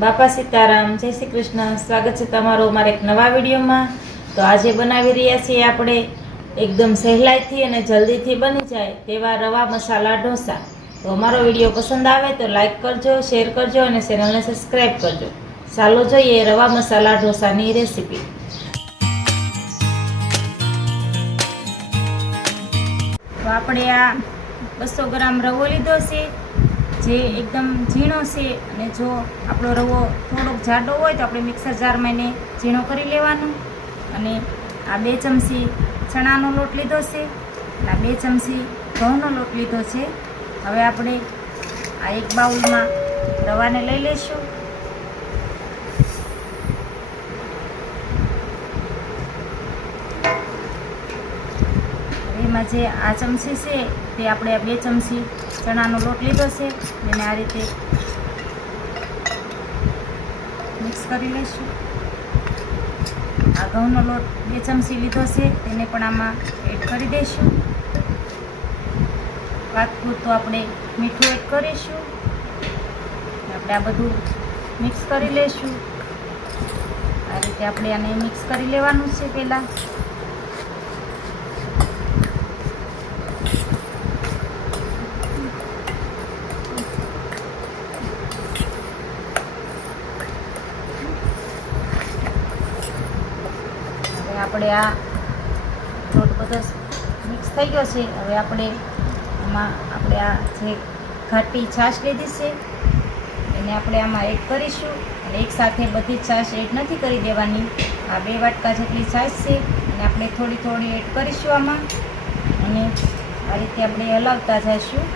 બાપા સીતારામ, જય શ્રી કૃષ્ણ। સ્વાગત છે તમારું અમારા એક નવા વિડીયોમાં। તો આજે બનાવી રહ્યા છીએ આપણે એકદમ સહેલાઈથી અને જલ્દીથી બની જાય તેવા રવા મસાલા ઢોસા। તો અમારો વિડીયો પસંદ આવે તો લાઈક કરજો, શેર કરજો અને ચેનલને સબસ્ક્રાઈબ કરજો। ચાલો જોઈએ રવા મસાલા ઢોસાની રેસીપી। તો આપણે આ 200 ગ્રામ રવો લીધો છે, જે એકદમ ઝીણો છે। અને જો આપણો રવો થોડોક જાડો હોય તો આપણે મિક્સર જારમાં એને ઝીણો કરી લેવાનું। અને આ 2 ચમચી ચણાનો લોટ લીધો છે, આ 2 ચમચી ઘઉંનો લોટ લીધો છે। હવે આપણે આ એક બાઉલમાં રવાને લઈ લઈશું। એમાં જે આ ચમચી છે તે આપણે આ 2 ચમચી ચણાનો લોટ લીધો છે, એને આ રીતે મિક્સ કરી લઈશું। આ ઘઉંનો લોટ 2 ચમચી લીધો છે, તેને પણ આમાં એડ કરી દઈશું। સ્વાદ પૂરતું આપણે મીઠું એડ કરીશું। આપણે આ બધું મિક્સ કરી લઈશું। આ રીતે આપણે આને મિક્સ કરી લેવાનું છે પહેલાં। આપણે આ લોટ બધો મિક્સ થઈ ગયો છે। હવે આપણે આમાં આ જે ઘાટી છાશ લીધી છે એને આપણે આમાં એડ કરીશું। અને એકસાથે બધી છાશ એડ નથી કરી દેવાની, આ 2 વાટકા જેટલી છાશ છે અને આપણે થોડી થોડી એડ કરીશું આમાં। અને આ રીતે આપણે હલાવતા જઈશું।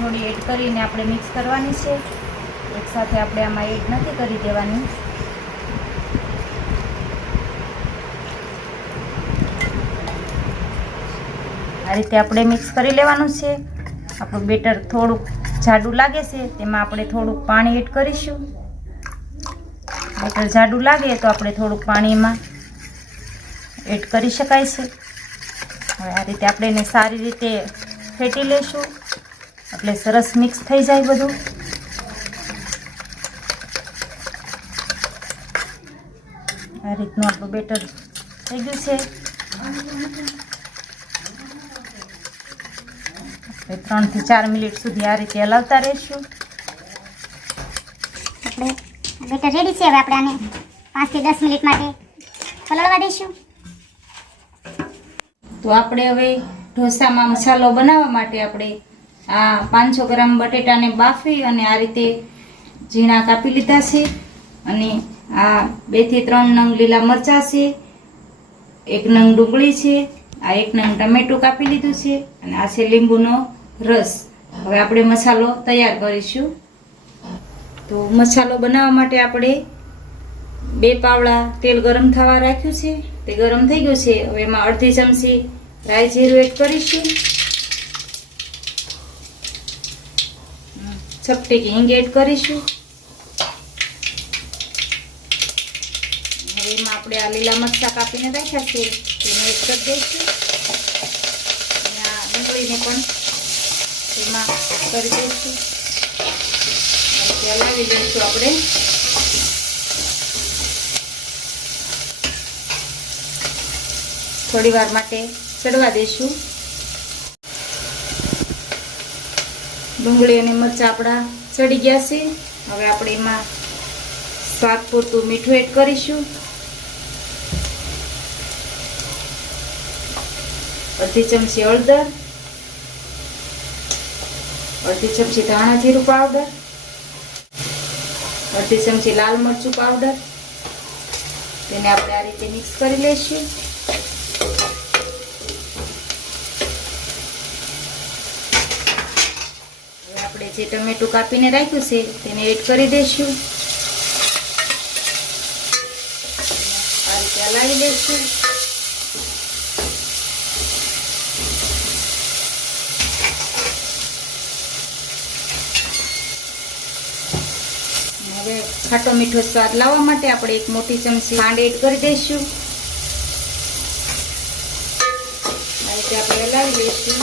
થોડી એડ કરીને આપણે મિક્સ કરવાની છે, એકસાથે આપણે આમાં એડ નથી કરી દેવાની। આ રીતે આપણે મિક્સ કરી લેવાનું છે। આપણું બેટર થોડુંક જાડું લાગે છે, તેમાં આપણે થોડુંક પાણી એડ કરીશું। બેટર જાડું લાગે તો આપણે થોડુંક પાણીમાં એડ કરી શકાય છે। હવે આ રીતે આપણે એને સારી રીતે ફેટી લઈશું, એટલે સરસ મિક્સ થઈ જાય બધું। આ રીતનું આપણું બેટર થઈ ગયું છે। 3 થી 4 મિનિટ સુધી આ રીતે હલાવતા રહીશું। આપણે બેટર રેડી છે। હવે આપણે આને 5 થી 10 મિનિટ માટે પલળવા દઈશું। તો આપણે હવે ઢોસામાં મસાલો બનાવવા માટે આપણે આ 500 ગ્રામ બટેટાને બાફી અને આ રીતે ઝીણા કાપી લીધા છે। અને આ 2 થી 3 નંગ લીલા મરચાં છે, 1 નંગ ડુંગળી છે, આ 1 નંગ ટમેટું કાપી લીધું છે, અને આ છે લીંબુનો રસ। હવે આપણે મસાલો તૈયાર કરીશું। તો મસાલો બનાવવા માટે આપણે 2 પાવડા તેલ ગરમ થવા રાખ્યું છે, તે ગરમ થઈ ગયું છે। હવે એમાં અડધી ચમચી રાઈ જીરું એડ કરીશું, ચપટી હિંગ એડ કરીશું। હવે એમાં આપણે આ લીલા મરચાં કાપીને રાખ્યા છે તેને એડ કરી દઈશું, અને આ ડુંગળીને પણ એમાં એડ કરી દઈશું। હલાવી દઈશું આપણે। થોડી વાર માટે ચડવા દઈશું। ડુંગળી અને મરચાં આપણા ચડી ગયા છે। હવે આપણે એમાં સ્વાદ પૂરતું મીઠું એડ કરીશું, અડધી ચમચી હળદર, અડધી ચમચી ધાણા જીરું પાવડર, અડધી ચમચી લાલ મરચું પાવડર, તેને આપણે આ રીતે મિક્સ કરી લઈશું। આપણે જે ટમેટું કાપીને રાખ્યું છે તેને એડ કરી દઈશું, આ રીતે હલાવી દઈશું। હવે ખાટો મીઠો સ્વાદ લાવવા માટે આપણે 1 મોટી ચમચી ખાંડ એડ કરી દઈશું। આ રીતે આપણે હલાવી લઈશું.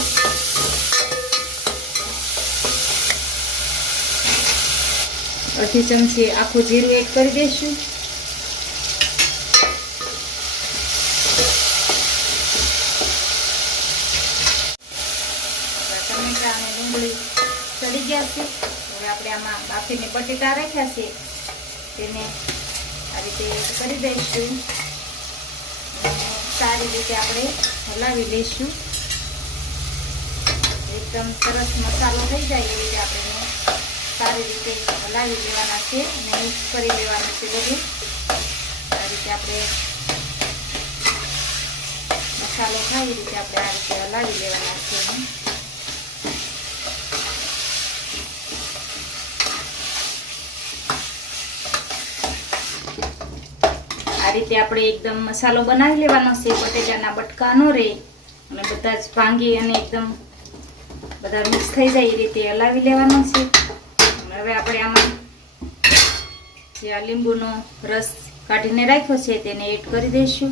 અડધી ચમચી આખું જીરું એડ કરી દઈશું. ટમેટા અને ડુંગળી ચડી ગયા છે. હવે આપણે આમાં બાફીને બટેટા રાખ્યા છે તેને આ રીતે કરી દઈશું. સારી રીતે આપણે હલાવી લઈશું. એકદમ સરસ મસાલો થઈ જાય એ રીતે આપણે સારી રીતે હલાવી લેવાના છે અને મિક્સ કરી લેવાનું છે બધું. આ રીતે આપણે મસાલો થાય એ રીતે આપણે આ રીતે હલાવી લેવાના છે. આ રીતે આપણે એકદમ મસાલો બનાવી લેવાનો છે. બટેટાના બટકા ન રહે અને બધા જ ભાંગી અને એકદમ બધા મિક્સ થઈ જાય એ રીતે હલાવી લેવાનો છે. હવે આપણે આમાં જે આ લીંબુનો રસ કાઢીને રાખ્યો છે તેને એડ કરી દઈશું.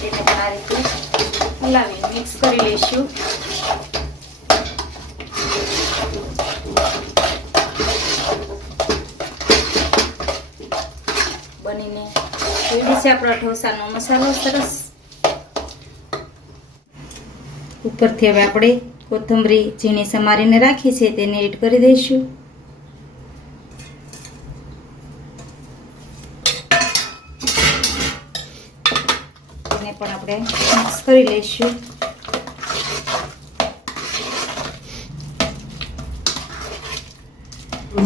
તેને પણ આ રીતે હલાવી મિક્સ કરી લઈશું. બનીને રેડી છે આપણો ઢોસાનો મસાલો સરસ. ઉપરથી હવે આપણે કોથમરી ઝીણી સમારીને રાખી છે તેને એડ કરી દઈશું. તેને પણ આપણે મિક્સ કરી લઈશું.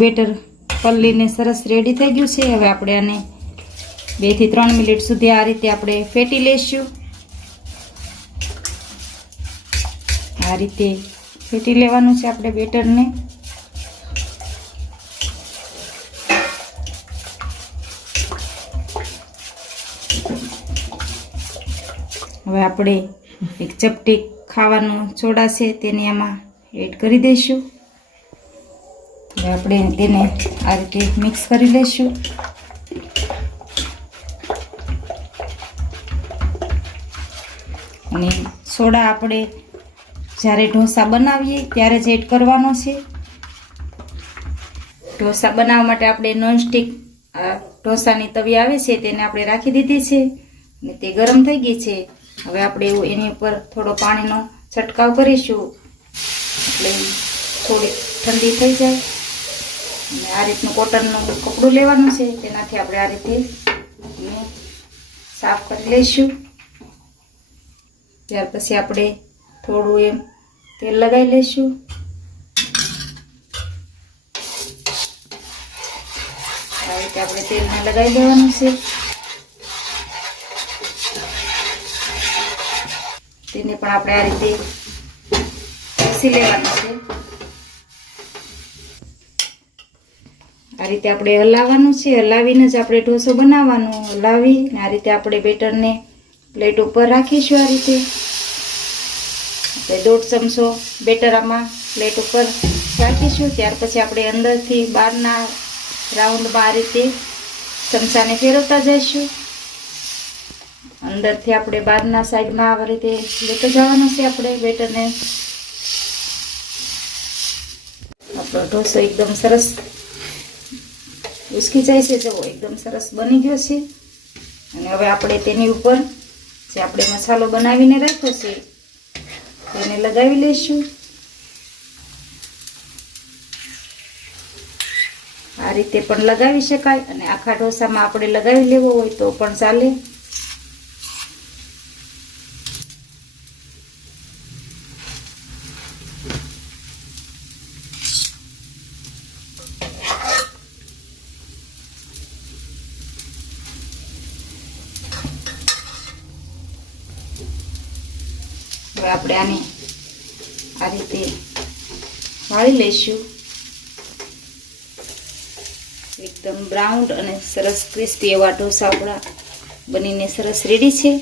બેટર પલ્લીને સરસ રેડી થઈ ગયું છે. હવે આપણે આને 2 થી 3 મિનિટ સુધી આ રીતે આપણે ફેટી લઈશું. આ રીતે ફેટી લેવાનું છે આપણે બેટરને. હવે આપણે એક ચપટી ખાવાનું સોડા છે તેને આમાં એડ કરી દઈશું. હવે આપણે તેને આ રીતે મિક્સ કરી લઈશું. અને સોડા આપણે જ્યારે ઢોસા બનાવીએ ત્યારે જ એડ કરવાનો છે. ઢોસા બનાવવા માટે આપણે નોનસ્ટિક ઢોસાની તવી આવે છે તેને આપણે રાખી દીધી છે અને તે ગરમ થઈ ગઈ છે. હવે આપણે એની ઉપર થોડો પાણીનો છંટકાવ કરીશું એટલે થોડી ઠંડી થઈ જાય. અને આ રીતનું કોટનનું કપડું લેવાનું છે તેનાથી આપણે આ રીતે સાફ કરી લઈશું. ત્યાર પછી આપણે થોડું એમ તેલ લગાવી લઈશું. આ રીતે આપણે તેલને લગાવી દેવાનું છે. તેને પણ આપણે આ રીતે પીસી લેવાનું છે. આ રીતે આપણે હલાવવાનું છે. હલાવીને જ આપણે ઢોસો બનાવવાનો. હલાવી આ રીતે આપણે બેટરને પ્લેટ ઉપર રાખીશું. આ રીતે આપણે 1.5 ચમચો બેટર આમાં પ્લેટ ઉપર રાખીશું. ત્યાર પછી આપણે અંદરથી બહારના રાઉન્ડમાં આ રીતે ચમચાને ફેરવતા જઈશું. અંદરથી આપણે બહારના સાઈડમાં આ રીતે લેતો જવાનું છે આપણે બેટરને. આપણો ઢોસો એકદમ સરસ ઉસકી જાય છે. જુઓ એકદમ સરસ બની ગયો છે. અને હવે આપણે તેની ઉપર જે આપણે મસાલો બનાવીને રાખ્યો છે તેને લગાવી લઈશું. આ રીતે પણ લગાવી શકાય અને આખા ઢોસામાં આપણે લગાવી લેવો હોય તો પણ ચાલે. હવે આપણે આને આ રીતે વાળી લઈશું. એકદમ બ્રાઉન અને સરસ ક્રિસ્પી એવા ઢોસા આપણા બનીને સરસ રેડી છે.